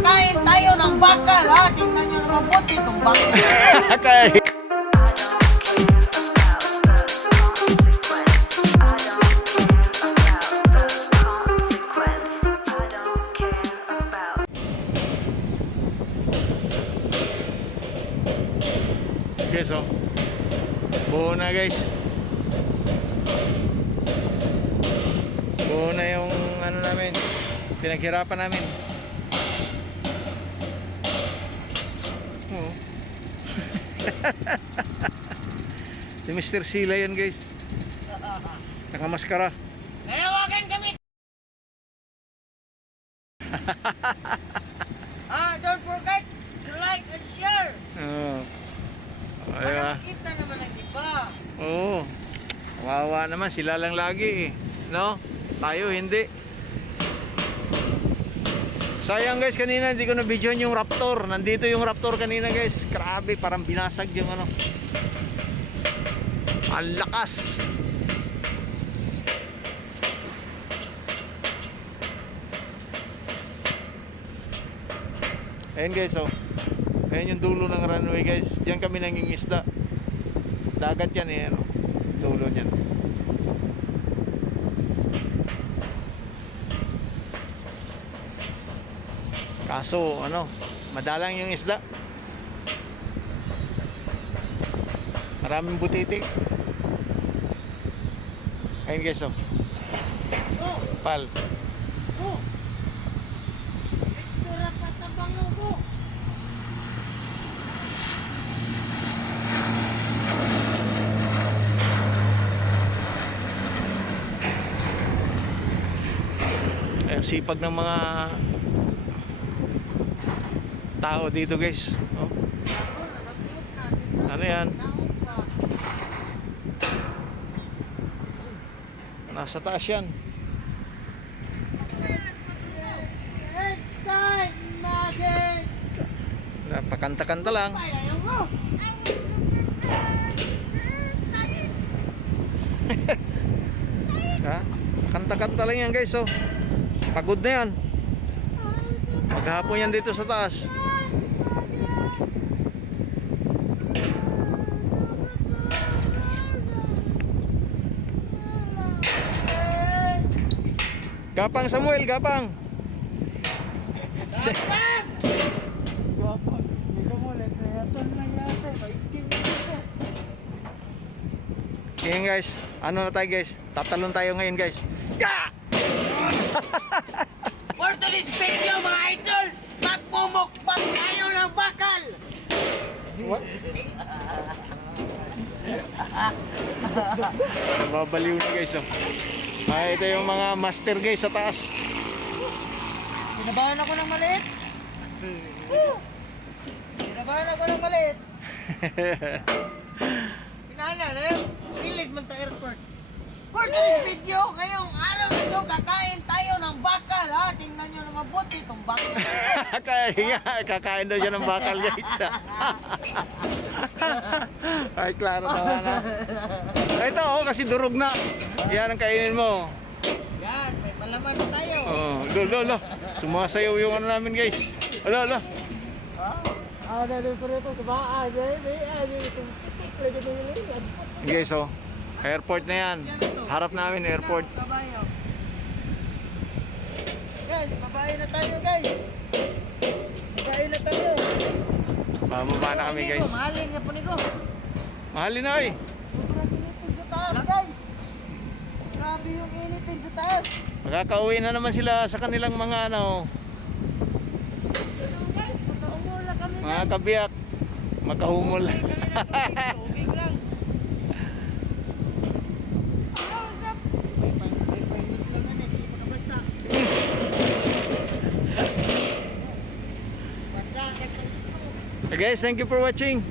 Kain tayo ng bakal, ha? Tingnan nyo naman puti itong bakal. Kaya guys, oh. Buo na guys. Buo na yung ano namin, pinaghirapan namin. Oh. Si Mr. Sila yan guys. Nakamaskara. Nayawagan kami! Don't forget to like and share! Oh. Para makita naman ang iba. Oo. Kawawa naman, sila lang lagi eh. No? Tayo hindi. Sayang guys, kanina hindi ko na-videoan yung Raptor. Nandito yung Raptor kanina guys. Grabe, parang binasag yung ano. Ang lakas. Ayan guys, oh. Ayan yung dulo ng runway guys. Diyan kami nangingisda. Dagat yan eh, ano. Dulo niyan. Kaso ano, madalang yung isda. Maraming butiti. Ayun guys, oh. Pal. Extra patabang ako. Ang sipag ng mga tao dito guys, oh. Ano yan? Nasa taas yan. Napakanta-kanta lang. Ha? Kanta-kanta lang yan guys, oh. Pagod na yan. Maghapon yan dito sa taas. Gapang Samuel, gapang. Ngayon guys, ano na tayo guys? Tatalon tayo ngayon guys. Yeah! For today's video mga idol, magmumukbang tayo ng bakal! What? Babaliw na guys, oh. Ay, ito yung mga master guys sa taas. Pinabahan ako ng maliit. Pinabahan ako ng maliit. Pinahanan na yun. Pilid man ta airport. For today's video, ngayong araw na ito, kakain tayo ng bakal, ha? Tingnan nyo na mabuti itong bakal. Kaya nga, kakain daw siya ng bakal guys. Ay, klaro naman na. Ito, oh, kasi durog na. Yan ang kainin mo. Yan, may palaman na tayo. Oh, lo. Sumasayaw yung ano namin guys. Ala. Guys, oh. Airport na yan. Harap namin airport. Kabayo. Guys, babae na tayo guys. Babae na tayo. Bababa na kami guys. Mahalin nga po nigo. Mahalin na eh. Sobrang initin sa taas guys. Grabe yung initin sa taas. Makakauwi na naman sila sa kanilang mga ano, Guys, magkaumul na kami mga kabiyak. Makahumol. Tubig lang. What's up? May painit lang yan eh, hindi mo nabasa. Basa, Guys, thank you for watching.